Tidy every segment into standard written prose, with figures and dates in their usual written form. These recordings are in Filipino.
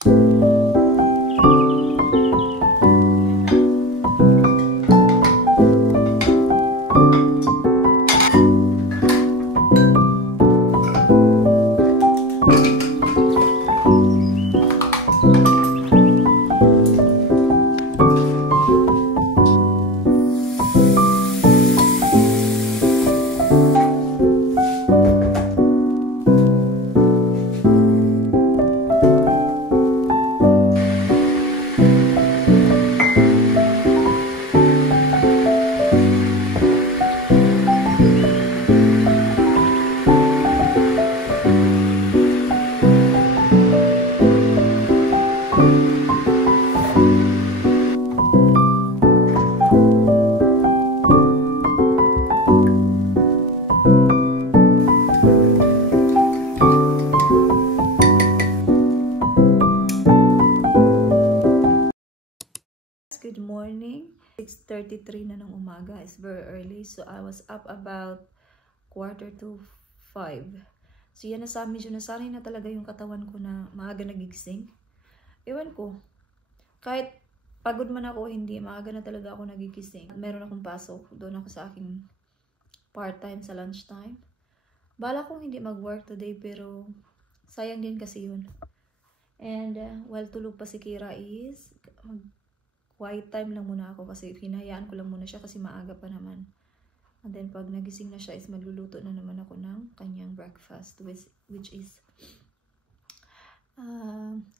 Good morning. 6:33 na ng umaga. It's very early. So I was up about 4:45. So yan medyo nasanay na talaga yung katawan ko na maaga nagigising. Ewan ko. Kahit pagod man ako, hindi, maaga na talaga ako nagigising. Meron akong pasok. Doon ako sa aking part-time sa lunchtime. Bala kong hindi mag-work today pero sayang din kasi yun. And while tulog pa si Kira is quiet time lang muna ako kasi hinayaan ko lang muna siya kasi maaga pa naman. And then pag nagising na siya is magluluto na naman ako ng kanyang breakfast which is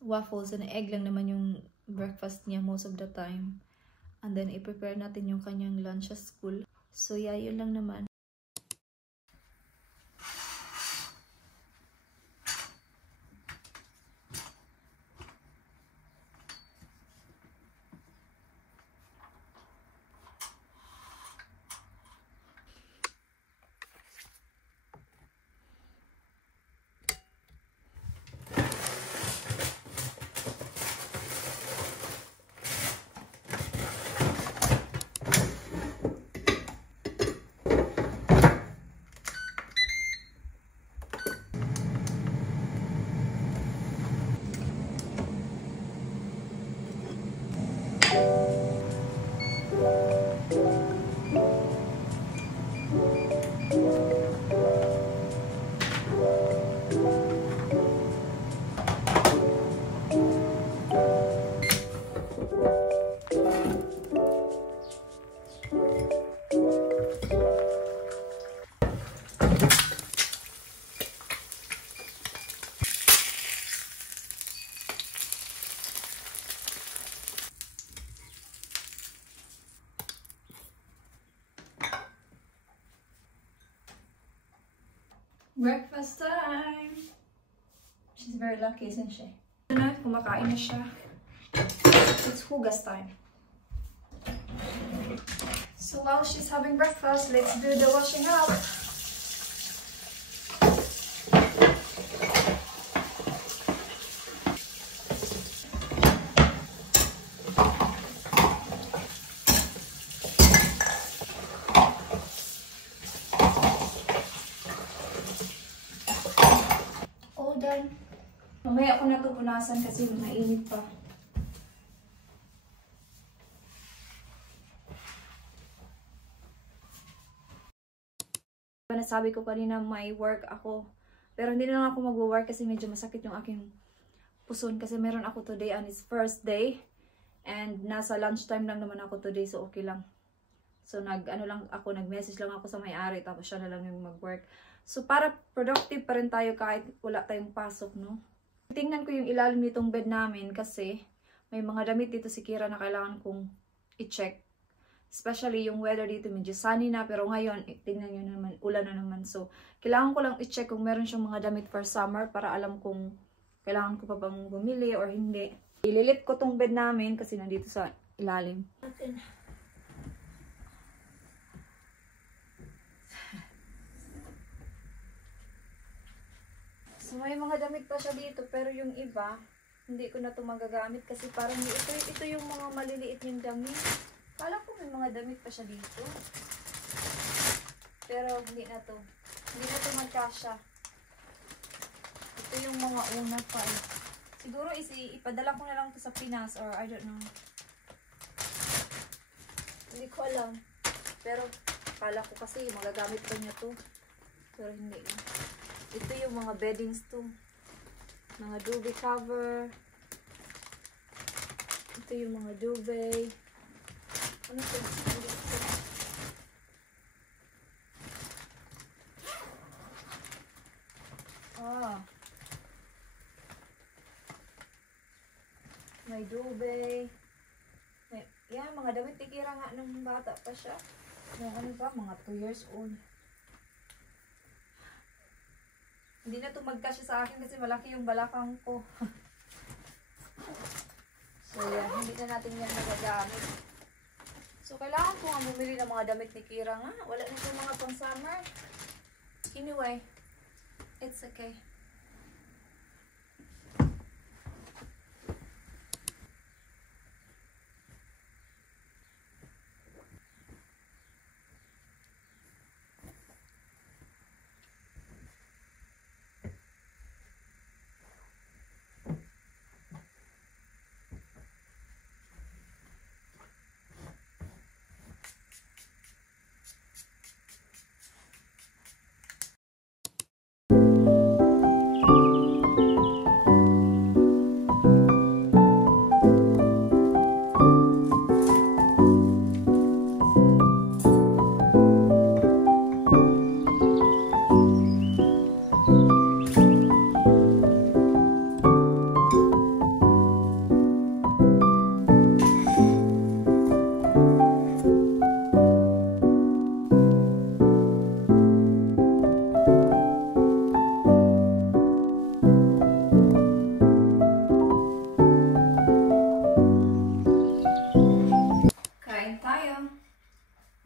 waffles and egg lang naman yung breakfast niya most of the time. And then i-prepare natin yung kanyang lunch sa school. So yeah, yun lang naman. Breakfast time! She's very lucky, isn't she? Na, kumakain na siya. It's hugas time. So while she's having breakfast, let's do the washing up. Mamaya ako na ito punasan kasi mainit pa. Nasabi ko kanina may work ako. Pero hindi na lang ako mag-work kasi medyo masakit yung aking puson. Kasi meron ako today and it's first day. And nasa lunchtime lang naman ako today so okay lang. So nag-message lang ako sa may-ari tapos siya na lang yung mag-work. So para productive pa rin tayo kahit wala tayong pasok, no? Tingnan ko yung ilalim nitong bed namin kasi may mga damit dito si Kira na kailangan kong i-check. Especially yung weather dito, medyo sunny na pero ngayon, tingnan nyo naman, ulan na naman. So, kailangan ko lang i-check kung meron siyang mga damit for summer para alam kung kailangan ko pa bang bumili or hindi. Ililit ko tong bed namin kasi nandito sa ilalim. So, may mga damit pa siya dito, pero yung iba, hindi ko na ito magagamit kasi parang ito yung mga maliliit yung damit. Kala ko may mga damit pa siya dito. Pero hindi na to. Hindi na to magkasya. Ito yung mga una pa eh. Siguro ipadala ko na lang to sa Pinas or I don't know. Hindi ko alam. Pero kala ko kasi magagamit pa niya to. Pero hindi. Ito yung mga beddings to. Mga duvet cover. Ito yung mga duvet. Ano to? May duvet. Yan, mga damit tikira nga nung bata pa siya. Yung ano ba, mga 2 years old. Hindi na ito magkasya sa akin kasi malaki yung balakang ko. So yan, hindi na natin yan nagagamit. So kailangan ko nga bumili ng mga damit ni Kira nga. Wala na itong mga pang summer. Anyway, it's okay.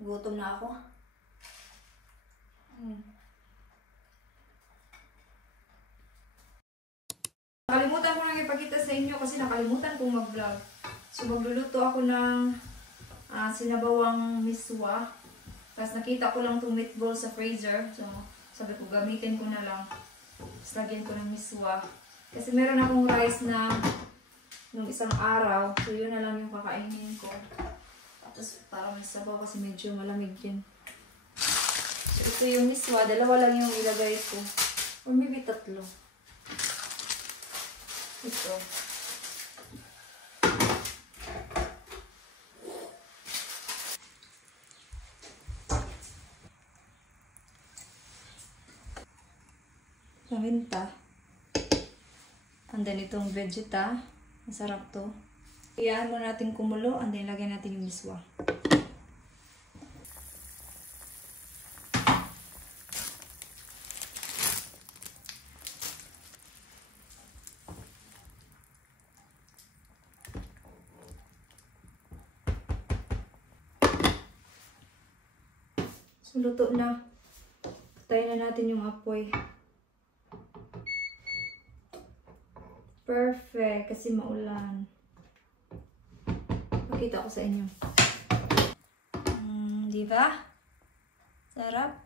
Gutom na ako. Nakalimutan ko nang ipakita sa inyo kasi nakalimutan kong mag-vlog. So magluluto ako ng sinabawang miswa. Tapos nakita ko lang itong meatball sa freezer. So sabi ko gamitin ko na lang. Tapos lagyan ko ng miswa. Kasi meron akong rice na nung isang araw. So yun na lang yung kakainin ko. Tapos parang may sabaw kasi medyo malamig din. So ito yung miswa. Dalawa lang yung ilagay ko. Or maybe 3. Ito. Paminta. And then itong vegeta. Masarap to. Iyan mo natin kumulo. And then lagyan natin yung miswa. So, luto na. Patayin na natin yung apoy. Perfect. Kasi maulan. Pakita ko sa inyo. Diba? Sarap.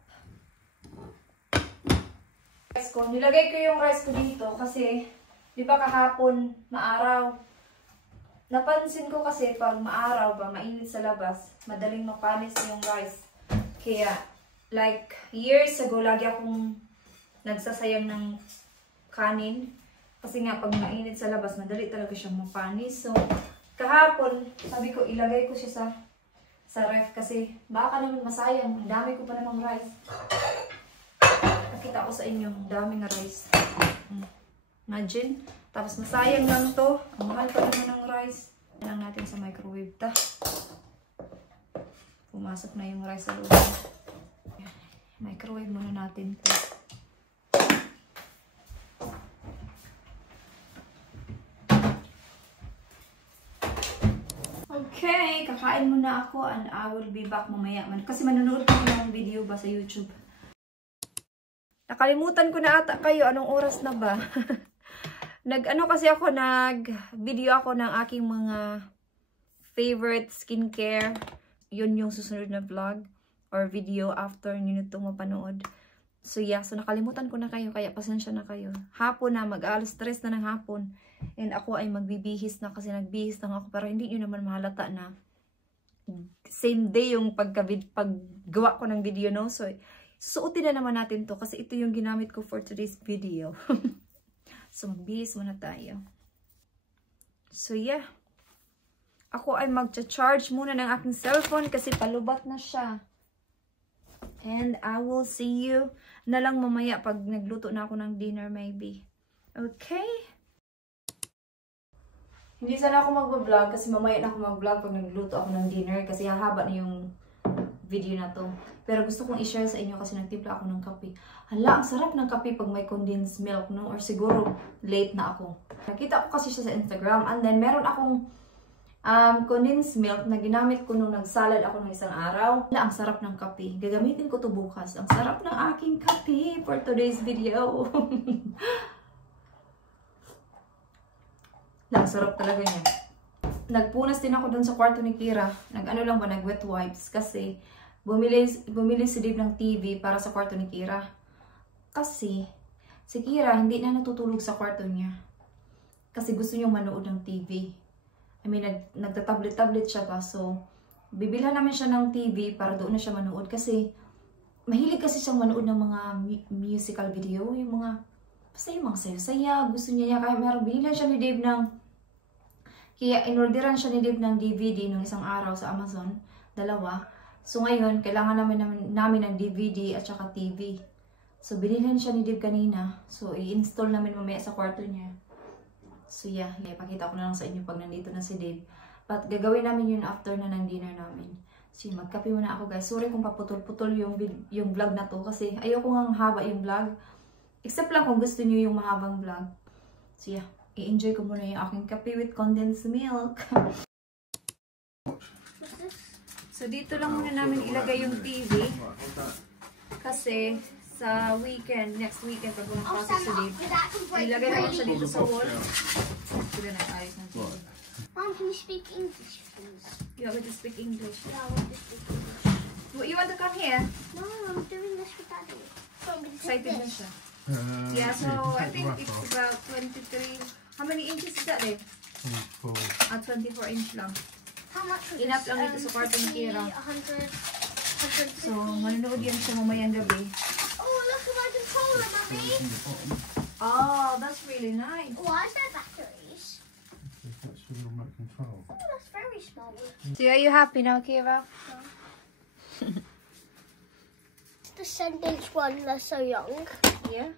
Rice ko. Nilagay ko yung rice ko dito kasi diba kahapon maaraw. Napansin ko kasi pag maaraw ba, mainit sa labas, madaling mapanis yung rice. Kaya, like, years ago, lagi akong nagsasayang ng kanin. Kasi nga, pag mainit sa labas, madali talaga siyang mapanis. So, kahapon, sabi ko, ilagay ko siya sa ref. Kasi, baka naman masayang. Ang dami ko pa namang rice. Nakita ko sa inyo, ang daming rice. Imagine. Tapos, masayang lang to. Ang mahal pa naman ng rice. Lang natin sa microwave ta. Pumasok na yung rice sa loob. Microwave muna natin to. Okay, kakain muna ako and I will be back mamaya. Kasi manonood ko ng video ba sa YouTube. Nakalimutan ko na ata kayo. Anong oras na ba? Nag-video ako ng aking mga favorite skincare. Yun yung susunod na vlog or video after nyo nito mapanood. So yeah, so nakalimutan ko na kayo, kaya pasensya na kayo. Hapon na, mag-alas 3 na ng hapon. And ako ay magbibihis na kasi nagbihis lang ako. Pero hindi nyo naman mahalata na same day yung paggawa ko ng video, no? So, susuotin na naman natin to kasi ito yung ginamit ko for today's video. So, magbihis muna tayo. So, yeah. Ako ay magcha-charge muna ng aking cellphone kasi palubat na siya. And I will see you na lang mamaya pag nagluto na ako ng dinner maybe. Okay? Hindi sana ako mag-vlog kasi mamaya na ako mag-vlog pag nagluto ako ng dinner kasi hahaba na yung video na to. Pero gusto kong i-share sa inyo kasi nagtimpla ako ng kape. Hala, ang sarap ng kape pag may condensed milk, no? Or siguro late na ako. Nakita ko kasi siya sa Instagram and then meron akong condensed milk na ginamit ko nung nagsalad ako ng isang araw. Hala, ang sarap ng kape. Gagamitin ko to bukas. Ang sarap ng aking kape for today's video. Ang sarap talaga niya. Nagpunas din ako dun sa kwarto ni Kira. Nag-ano lang ba, nag-wet wipes. Kasi bumili si Dave ng TV para sa kwarto ni Kira. Kasi si Kira hindi na natutulog sa kwarto niya. Kasi gusto niya manood ng TV. I mean, nagtatablet-tablet siya pa. So, bibilhan namin siya ng TV para doon na siya manood. Kasi, mahilig kasi siyang manood ng mga musical video. Yung mga, basta yung mga sayo-saya. Gusto niya. Kaya meron, binilan siya ni Dave ng, kaya inorderan siya ni Dave ng DVD nung isang araw sa Amazon. 2. So, ngayon, kailangan namin ng DVD at saka TV. So, binilhan siya ni Dave kanina. So, i-install namin mamaya sa kwarto niya. So yeah, ipakita ko na lang sa inyo pag nandito na si Dave. But gagawin namin yun after na ng dinner namin. So magkape muna ako guys. Sorry kung paputol-putol yung vlog na to. Kasi ayoko nga haba yung vlog. Except lang kung gusto niyo yung mahabang vlog. So yeah, i-enjoy ko muna yung aking kape with condensed milk. So dito lang muna namin ilagay yung TV. Kasi sa weekend, next weekend, pag walang pasok si Dave, ilagay naman siya dito sa wall. Sila nag-ayos ng TV. Mom, can you speak English, please? You want me to speak English? Yeah, I want to speak English. You want to come here? No, I'm doing this with Daddy. So I'm going to take Excited na this. siya. Yeah, so I think it's about 23. How many inches is that, Dave? 24. 24 inch lang. How much was Enough this? lang dito sa kwarto ni Kira. 100, 150. So, manonood yan siya mamayang gabi. Oh, look at my controller, Mummy. Oh, that's really nice. Why is there batteries? That's your remote control. Oh, that's very small. So, are you happy now, Kira? Descendants 1, they're so young. Yeah.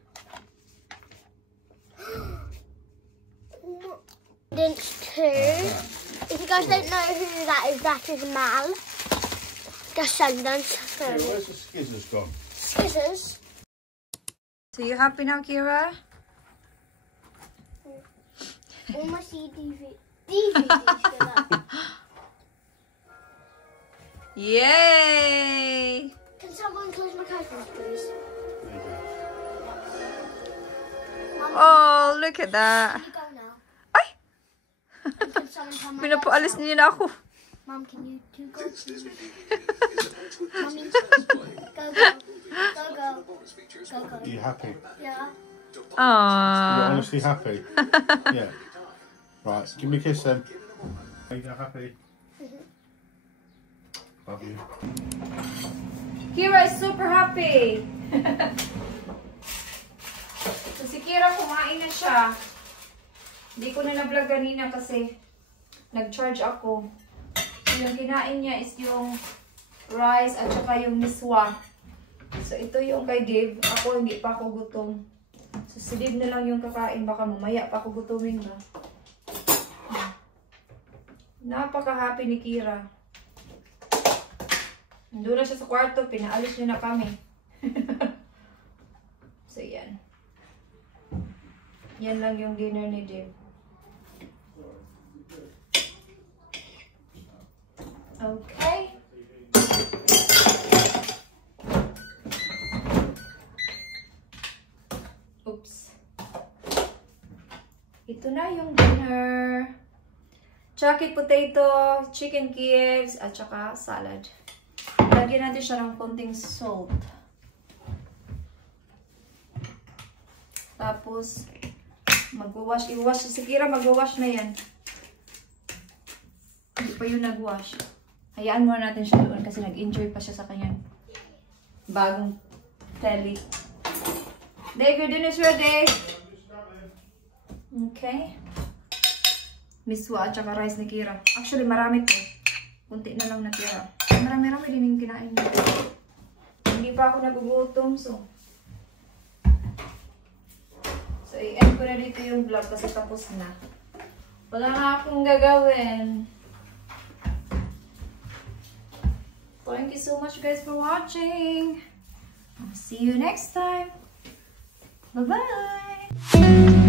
Descendants 2. If you guys don't know who that is Mal. Descendants 3. Where's the skizzers gone? Scissors. So, you happy now, Kira? All my DVDs go up. Yay! Can someone close my curtains, please? There you go. Mum, Oh, look at that. can you go now? Ay! And can someone turn my Pinapaalis lights out? niyo na ako. Mum, can you two go? Mummy, go, go. Go, go. Go, go. Are you happy? Yeah. You're Aww. honestly happy? Yeah. Right, give me a kiss then. Are you happy? Love you. Kira is super happy. So, si Kira kumain na siya. Hindi ko na na-vlog kanina kasi nag-charge ako. So, yung kinain niya is yung rice at saka yung miswa. So, ito yung kay Dave. Ako, hindi pa ako gutom. So, si Dave na lang yung kakain. Baka mamaya pa ako gutumin ba. Napaka-happy ni Kira. Nandun na siya sa kwarto. Pinaalis niya na kami. So, yan. Yan lang yung dinner ni Dave. Okay. Oops. Ito na yung dinner. Chucky potato, chicken Kievs, at saka salad. Lagyan natin siya ng konting salt. Magwawash. I-wash si Kira. Magwawash na yan. Hindi pa yun nag-wash. Hayaan muna natin siya doon kasi nag-enjoy pa siya sa kanyang bagong telly. Dave, your dinner's ready. Okay. Miswa at saka rice ni Kira. Actually, marami to. Kunti na lang natira. Marami-rami din yung kinain niya. Hindi pa ako nagugutom, so i-end ko na dito yung vlog kasi tapos na. Wala na akong gagawin. Thank you so much guys for watching. I'll see you next time. Bye-bye!